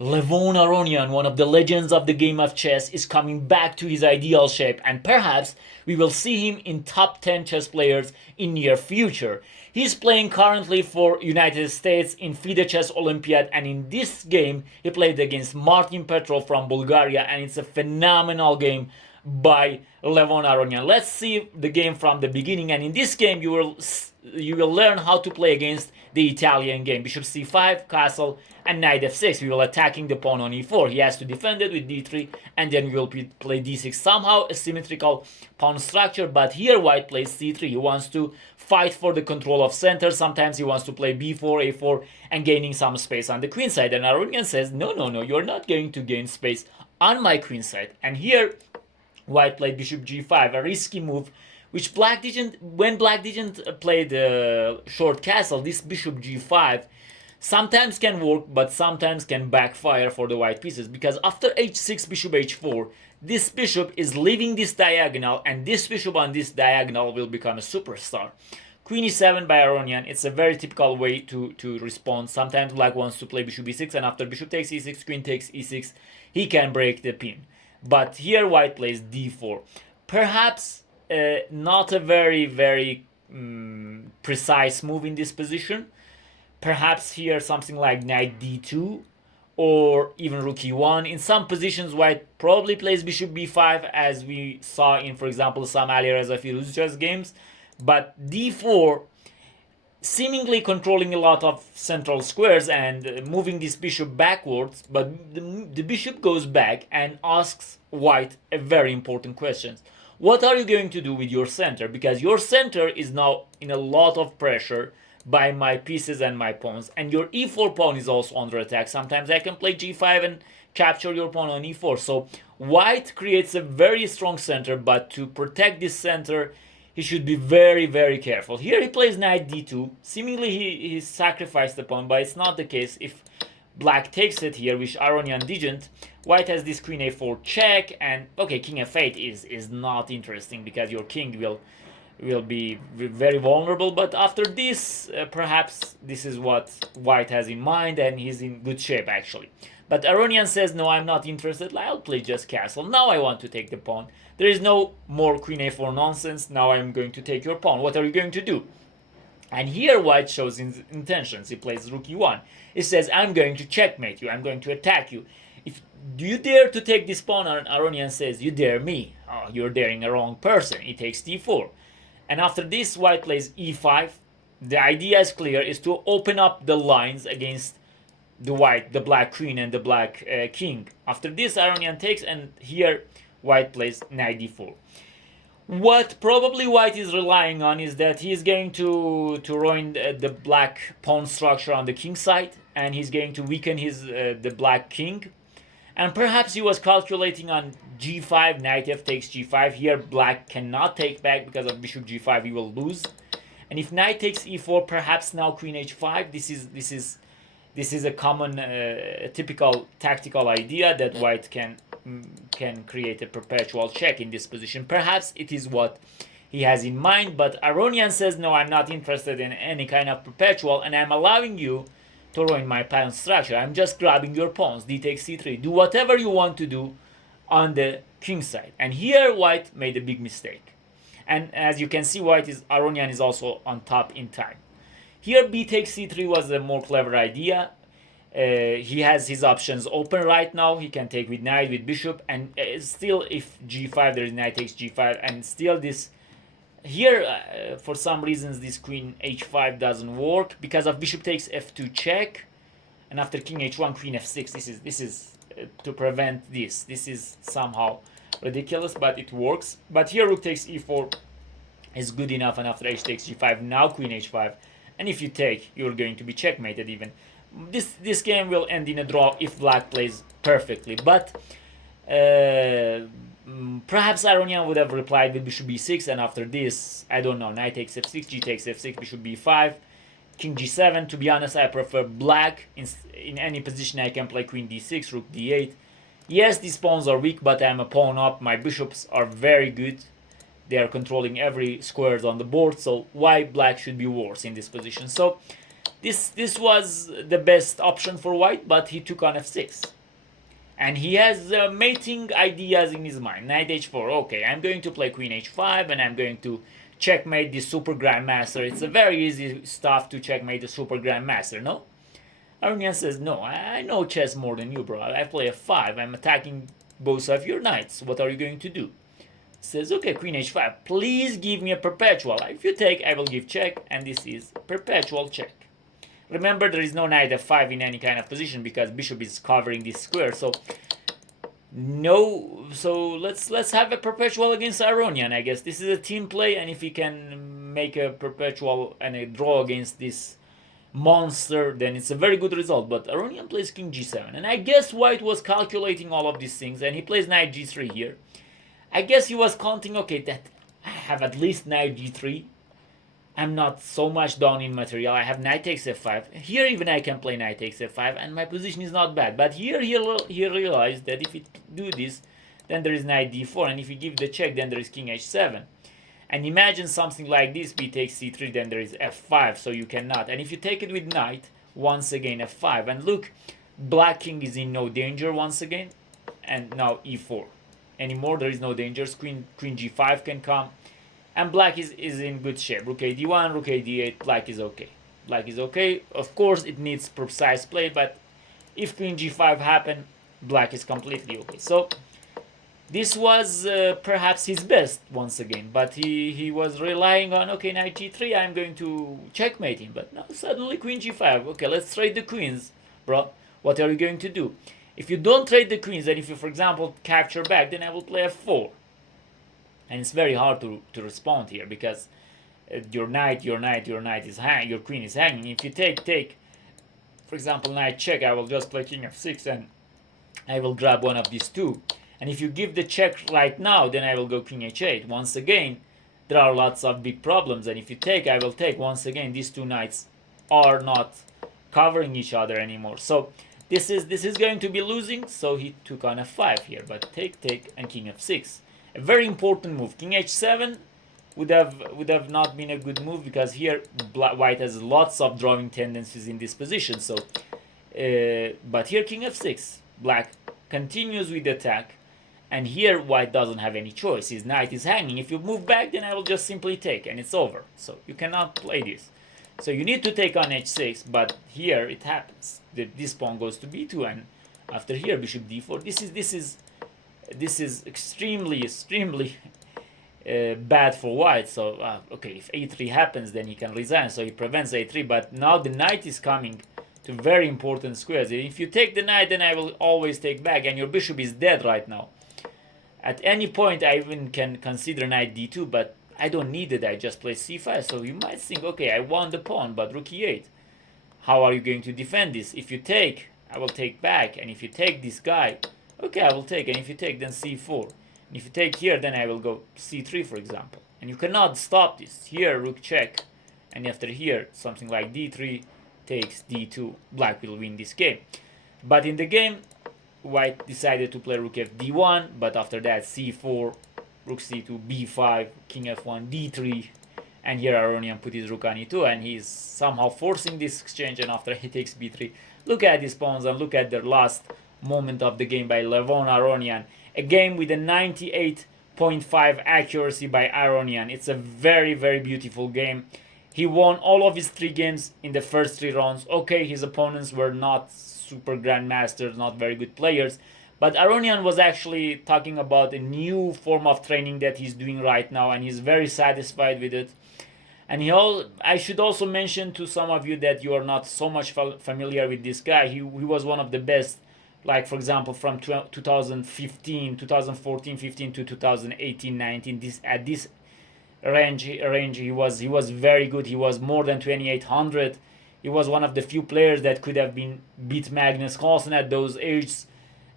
Levon Aronian, one of the legends of the game of chess, is coming back to his ideal shape, and perhaps we will see him in top 10 chess players in near future. He's playing currently for United States in FIDE Chess Olympiad, and in this game he played against Martin Petrov from Bulgaria, and it's a phenomenal game by Levon Aronian. Let's see the game from the beginning, and in this game you will learn how to play against the Italian game. Bishop c5, castle, and knight f6. We will attacking the pawn on e4. He has to defend it with d3, and then we will play d6. Somehow a symmetrical pawn structure, but here white plays c3. He wants to fight for the control of center. Sometimes he wants to play b4, a4, and gaining some space on the queen side. And Aronian says, no, you're not going to gain space on my queen side. And here white played bishop g5, a risky move, which black didn't. When black didn't play the short castle, this bishop g5 sometimes can work, but sometimes can backfire for the white pieces, because after h6, bishop h4, this bishop is leaving this diagonal, and this bishop on this diagonal will become a superstar. Queen e7 by Aronian. It's a very typical way to respond. Sometimes black wants to play bishop e6, and after bishop takes e6, queen takes e6, he can break the pin. But here white plays d4. Perhaps not a very precise move in this position. Perhaps here something like knight d2 or even rook e1. In some positions white probably plays bishop b5, as we saw in, for example, some Alireza Firouzja chess games. But d4, seemingly controlling a lot of central squares and moving this bishop backwards, but the bishop goes back and asks white a very important question. What are you going to do with your center? Because your center is now in a lot of pressure by my pieces and my pawns, and your e4 pawn is also under attack. Sometimes I can play g5 and capture your pawn on e4. So white creates a very strong center, but to protect this center he should be very careful. Here he plays knight d2. Seemingly he sacrificed the pawn, but it's not the case. If black takes it here, which Aronian didn't, white has this queen a4 check, and okay, king f8 is not interesting because your king will be very vulnerable. But after this, perhaps this is what white has in mind, and he's in good shape actually. But Aronian says, no, I'm not interested. I'll play just castle. Now I want to take the pawn. There is no more queen a4 nonsense. Now I'm going to take your pawn. What are you going to do? And here white shows his intentions. He plays rook e1. He says, I'm going to checkmate you. I'm going to attack you. Do you dare to take this pawn? And Aronian says, you dare me. Oh, you're daring a wrong person. He takes d4. And after this, white plays e5. The idea is clear, is to open up the lines against the black queen and the black king. After this, Aronian takes, and here white plays knight d4. What probably white is relying on is that he's going to ruin the black pawn structure on the king side, and he's going to weaken the black king. And perhaps he was calculating on g5, knight f takes g5. Here black cannot take back because of bishop g5, he will lose. And if knight takes e4, perhaps now queen h5. This is a common, typical tactical idea that white can create a perpetual check in this position. Perhaps it is what he has in mind, but Aronian says, no, I'm not interested in any kind of perpetual, and I'm allowing you to ruin my pawn structure. I'm just grabbing your pawns. D takes c3. Do whatever you want to do on the king side. And here white made a big mistake. And as you can see, Aronian is also on top in time. Here b takes c3 was a more clever idea. He has his options open right now. He can take with knight, with bishop, and still if g5, there is knight takes g5, and still this here for some reasons this queen h5 doesn't work because of bishop takes f2 check, and after king h1, queen f6. This is to prevent this. This is somehow ridiculous, but it works. But here rook takes e4 is good enough, and after h takes g5, now queen h5, and if you take, you're going to be checkmated even. This game will end in a draw if black plays perfectly, but perhaps Aronian would have replied with bishop b6, and after this, I don't know, knight takes f6, g takes f6, bishop b5, king g7. To be honest, I prefer black. In any position I can play queen d6, rook d8. Yes, these pawns are weak, but I'm a pawn up. My bishops are very good. They are controlling every squares on the board, so why black should be worse in this position? So This was the best option for white, but he took on f6. And he has mating ideas in his mind. Knight h4, okay, I'm going to play queen h5, and I'm going to checkmate the super grandmaster. It's a very easy stuff to checkmate the super grandmaster, no? Aronian says, no, I know chess more than you, bro. I play f5, I'm attacking both of your knights. What are you going to do? Says, okay, queen h5, please give me a perpetual. If you take, I will give check, and this is perpetual check. Remember, there is no knight f5 in any kind of position because bishop is covering this square. So no, so let's have a perpetual against Aronian. I guess this is a team play, and if he can make a perpetual and a draw against this monster, then it's a very good result. But Aronian plays king g7, and I guess white was calculating all of these things, and he plays knight g3 here. I guess he was counting, okay, that I have at least knight g3. I'm not so much down in material. I have knight takes f5. Here even I can play knight takes f5, and my position is not bad. But here he realized that if he do this, then there is knight d4, and if you give the check, then there is king h7. And imagine something like this, b takes c3, then there is f5, so you cannot. And if you take it with knight, once again f5. And look, black king is in no danger once again, and now e4. Anymore, there is no dangers. Queen g5 can come. And black is in good shape. Rook a d1, rook a d8, black is okay. Black is okay. Of course, it needs precise play, but if queen g5 happen, black is completely okay. So this was perhaps his best once again, but he was relying on, okay, knight g3, I'm going to checkmate him. But now suddenly queen g5. Okay, let's trade the queens, bro. What are you going to do? If you don't trade the queens, and if you, for example, capture back, then I will play f4. And it's very hard to respond here because your knight is hanging, your queen is hanging. If you take, for example, knight check, I will just play king f6 and I will grab one of these two. And if you give the check right now, then I will go king h8. Once again, there are lots of big problems. And if you take, I will take. Once again, these two knights are not covering each other anymore. So this is going to be losing. So he took on f5 here, but take, and king f6. A very important move. King h7 would have not been a good move because here white has lots of drawing tendencies in this position. So, but here king f6, black continues with the attack, and here white doesn't have any choice. His knight is hanging. If you move back, then I will just simply take, and it's over. So you cannot play this. So you need to take on h6, but here it happens. This pawn goes to b2, and after here bishop d4. This is extremely bad for white. So okay, if a3 happens, then he can resign, so he prevents a3. But now the knight is coming to very important squares. If you take the knight, then I will always take back, and your bishop is dead right now. At any point I even can consider knight d2, but I don't need it. I just play c5. So you might think, okay, I won the pawn, but rook e8. How are you going to defend this? If you take, I will take back, and if you take this guy, okay, I will take, and if you take, then c4. And if you take here, then I will go c3, for example. And you cannot stop this. Here, rook check, and after here, something like d3 takes d2. Black will win this game. But in the game, white decided to play rook f d1, but after that c4, rook c2, b5, king f1, d3, and here Aronian put his rook on e2, and he's somehow forcing this exchange, and after he takes b3. Look at these pawns, and look at the last moment of the game by Levon Aronian. A game with a 98.5 accuracy by Aronian. It's a very, very beautiful game. He won all of his 3 games in the first 3 rounds. Okay, his opponents were not super grandmasters, not very good players, but Aronian was actually talking about a new form of training that he's doing right now, and he's very satisfied with it. And I should also mention to some of you that you are not so much familiar with this guy. He was one of the best, like for example from 2014, 15 to 2018, 19. At this range he was very good. He was more than 2800. He was one of the few players that could have beat Magnus Carlsen at those ages,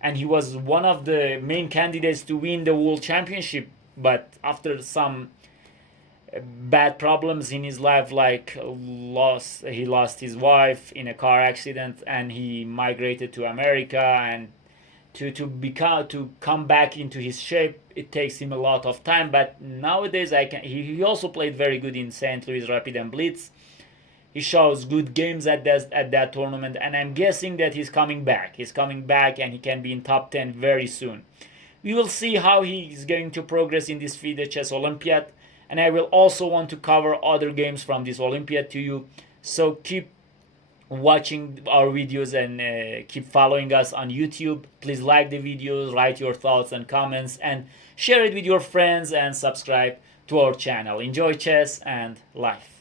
and he was one of the main candidates to win the world championship. But after some bad problems in his life, like he lost his wife in a car accident, and he migrated to America, and to come back into his shape, it takes him a lot of time. But nowadays he also played very good in St. Louis Rapid and Blitz. He shows good games at that tournament, and I'm guessing that he's coming back. He's coming back, and he can be in top 10 very soon. We will see how he is going to progress in this FIDE Chess Olympiad, and I will also want to cover other games from this Olympiad to you. So keep watching our videos and keep following us on YouTube. Please like the videos, write your thoughts and comments, and share it with your friends, and subscribe to our channel. Enjoy chess and life.